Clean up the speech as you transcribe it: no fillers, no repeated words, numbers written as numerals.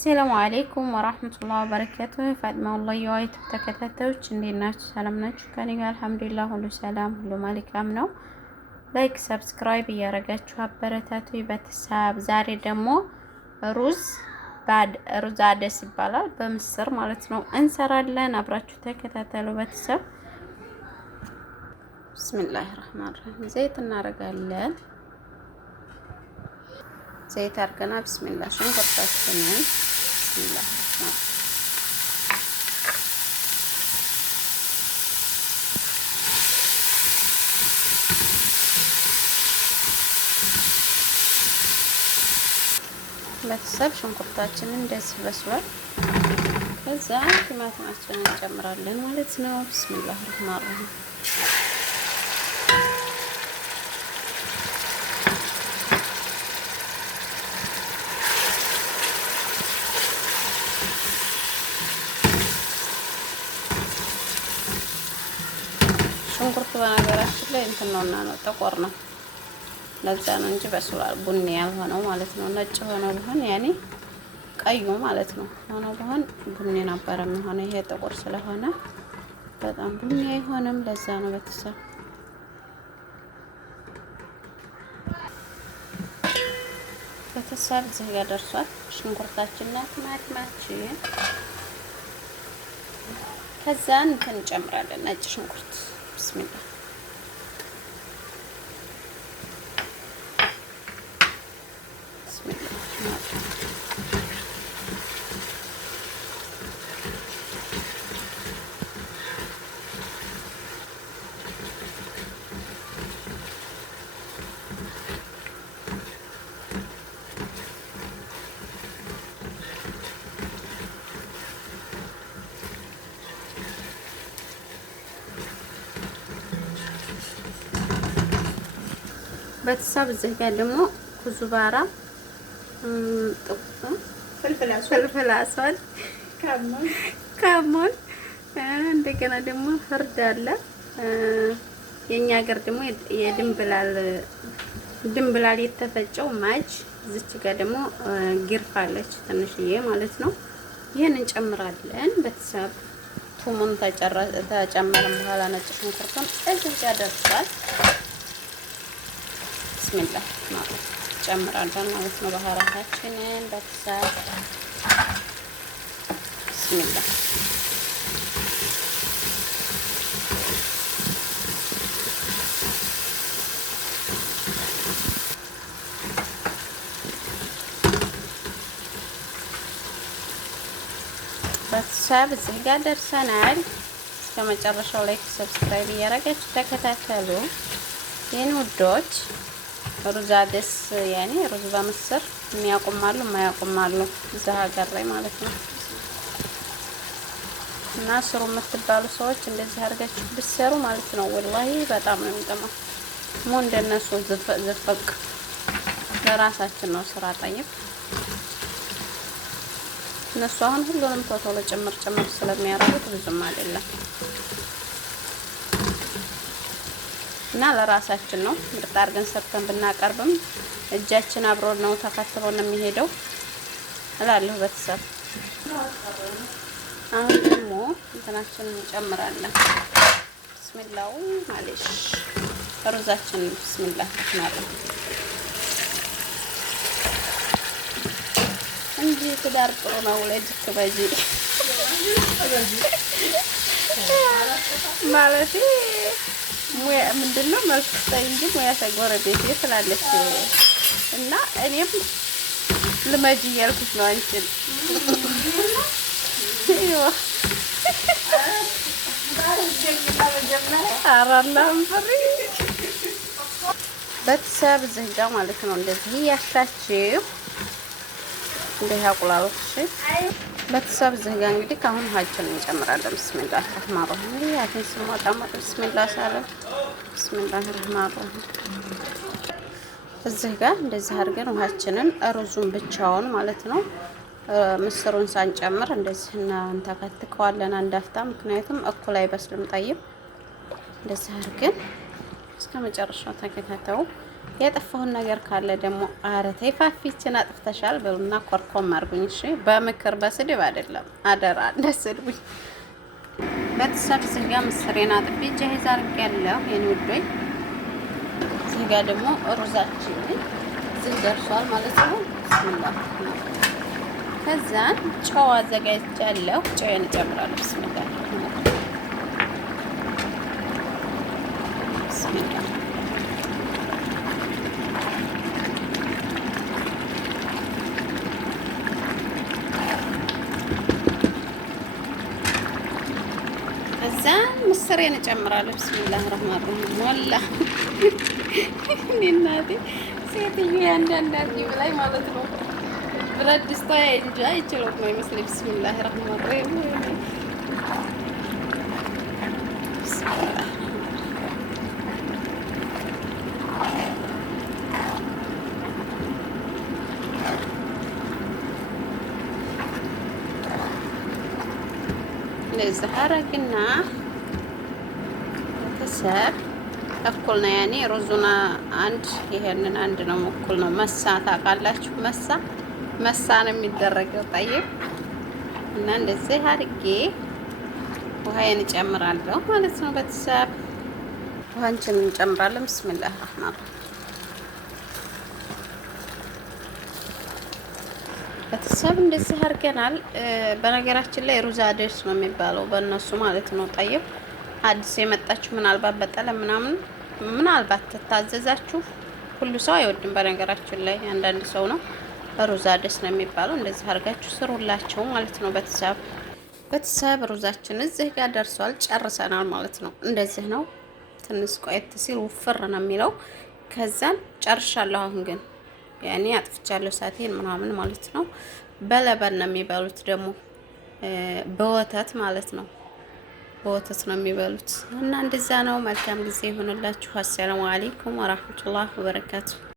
አሰላሙ አለይኩም ወራህመቱላሂ ወበረካቱሁ። ፋጥማ ወላሂ የዩቲዩብ ተከታታዮች እንዴት ናችሁ? ሰላም ናችሁ? ከኔ ጋር አልሐምዱሊላህ ሁሉ ሰላም ሁሉ መልካም ነው። ላይክ ሰብስክራይብ እያደረጋችሁ አበረታቱ ቤተሰብ። ዛሬ ደግሞ ሩዝ አደስ ይባላል በምስር ማለት ነው እንሰራለን። አብራችሁ ተከታተሉ ቤተሰብ። ቢስሚላሂር ረህማኒር ረሂም። ዘይት እናደርጋለን። ዘይት አድርገና ቢስሚላህ ሽንኩርታችንን ቢስሚላህ ቤተሰብ ሽንኩርታችንን እንደዚህ በስሏል። ከዛ ቲማቲማችንን እንጨምራለን ማለት ነው። ቢስሚላህ ረህማን ረሂም። ሽንኩርቱ በነገራችን ላይ እንትን ነውና ነው ጥቁር ነው። ለዛ ነው እንጂ በስሏል ቡኒ ያልሆነው ማለት ነው። ነጭ ሆኖ ቢሆን ያኔ ቀዩ ማለት ነው ሆኖ ቢሆን ቡኒ ነበር የሚሆነው። ይሄ ጥቁር ስለሆነ በጣም ቡኒ አይሆንም። ለዛ ነው ቤተሰብ። እዚህ ጋር ደርሷል ሽንኩርታችንና ቲማቲማችን። ከዛ እንትን እንጨምራለን ነጭ ሽንኩርት ቢስሚላህ ቤተሰብ። እዚህ ጋር ደግሞ ኩዝባራ፣ ፍልፍል አስዋድ፣ ካሞን እንደገና ደግሞ ፍርድ አለ። የኛ ሀገር ደግሞ ድንብላል የተፈጨው ማጅ። እዚች ጋር ደግሞ ግርፋ አለች ትንሽዬ ማለት ነው። ይሄን እንጨምራለን ቤተሰብ። ቱሙን ተጨመረን በኋላ ነጭ ሽንኩርቱን እዚህ ጋር ደርሷል። ቢስሚላህ ማለት ጨምራለን ማለት ነው። ባህራታችንን ቤተሰብ ቢስሚላህ ቤተሰብ። እዚህ ጋር ደርሰናል። እስከ መጨረሻው ላይክ ሰብስክራይብ እያደረጋችሁ ተከታተሉ የኔ ውዶች። ሩዝ አደስ ያኔ ሩዝ በምስር የሚያቆማሉ የማያቆማሉ እዛ ሀገር ላይ ማለት ነው። እና ስሩ የምትባሉ ሰዎች እንደዚህ አድርጋችሁ ብትሰሩ ማለት ነው ወላሂ በጣም ነው የሚጠማው። ሙ እንደነሱ ዝፈቅ ለራሳችን ነው ስራ ጠይቅ። እነሱ አሁን ሁሉንም ቶሎ ጭምር ስለሚያደርጉት ብዙም አይደለም እና ለራሳችን ነው ምርጥ አድርገን ሰርተን ብናቀርብም እጃችን አብሮ ነው ተከትሎ ነው የሚሄደው እላለሁ ቤተሰብ። አሁን ደግሞ እንትናችንን እንጨምራለን። ቢስሚላህ ማለሽ ሩዛችን ቢስሚላህ ማለት እንጂ ትዳር ጥሩ ነው ለጅክ በጂ ማለት ሙያ ምንድነው መልክ ሳይ እንጂ ሙያ ተጎረቤት ትላለች። እና እኔም ልመጂ እያልኩሽ ነው አንቺን። ቤተሰብ እዚህ ጋር ማለት ነው እንደዚህ እያሻችሁ እንደዚህ አቁላሎች ቤተሰብ። እዚህ ጋር እንግዲህ ካሁን ውሃችንን እንጨምራለን። ቢስሚላህ ረህማን ረሂም። ያትን ስሞጣ ሞጥ ቢስሚላህ ሳለ ቢስሚላህ ረህማን ረሂም። እዚህ ጋር እንደዚህ አድርገን ውሃችንን ሩዙን ብቻውን ማለት ነው ምስሩን ሳንጨምር እንደዚህ እንተከትከዋለን አንድ አፍታ። ምክንያቱም እኩል አይበስልም። ጠይብ እንደዚህ አድርገን እስከ መጨረሻው ተከታተው። የጠፋውን ነገር ካለ ደግሞ ኧረ ተይ ፋፊችን አጥፍተሻል በሉና ኮርኮም አድርጉኝ። እሺ በምክር በስድብ አይደለም፣ አደራ እንዳትሰድቡኝ። ቤተሰብ እዚህ ጋ ምስሬን አጥቤ ጃሂዝ አድርጌያለሁ የኔ ውዶች። እዚህ ጋ ደግሞ ሩዛችን እዚህ ደርሷል ማለት ነው። ብስሚላህ ከዛን ጨው አዘጋጅቻለሁ። ጨውን እጨምራለሁ። ብስሚላህ ብስሚላህ ከዛን ምስሬን እጨምራለሁ። ብስሚላህ ረህማን ረሂም ሞላ እናቴ ሴትዮ ያንዳንዳችሁ ላይ ማለት ነው። ብረት ድስቷ እንጃ አይችልም ነው ይመስለኝ። ብስሚላህ ረህማን ረሂም እንደዚህ አረግና ቤተሰብ እኩል ነው ያኔ ሩዙና አንድ ይሄንን አንድ ነው እኩል ነው። መሳ ታውቃላችሁ? መሳ ነው የሚደረገው። ጠይብ እና እንደዚህ አድርጌ ውሃዬን እጨምራለሁ ማለት ነው። ቤተሰብ ውሃችንን እንጨምራለን። ብስሚላህ ረህማን ቤተሰብ እንደዚህ አድርገናል። በነገራችን ላይ ሩዝ አደስ ነው የሚባለው በእነሱ ማለት ነው። ጠይብ አዲስ የመጣችሁ ምናልባት በጠለም ምናልባት ትታዘዛችሁ። ሁሉ ሰው አይወድም በነገራችን ላይ አንዳንድ ሰው ነው። ሩዝ አደስ ነው የሚባለው። እንደዚህ አድርጋችሁ ስሩላቸው ማለት ነው። ቤተሰብ ሩዛችን እዚህ ጋር ደርሷል። ጨርሰናል ማለት ነው። እንደዚህ ነው። ትንሽ ቆየት ሲል ውፍር ነው የሚለው። ከዛን ጨርሻለሁ። አሁን ግን ያኔ አጥፍቻለሁ ሳቴን ምናምን ማለት ነው። በለበን ነው የሚበሉት ደግሞ በወተት ማለት ነው። በወተት ነው የሚበሉት እና እንደዛ ነው። መልካም ጊዜ ይሆንላችሁ። አሰላሙ አለይኩም ወራህመቱላሂ ወበረካቱ።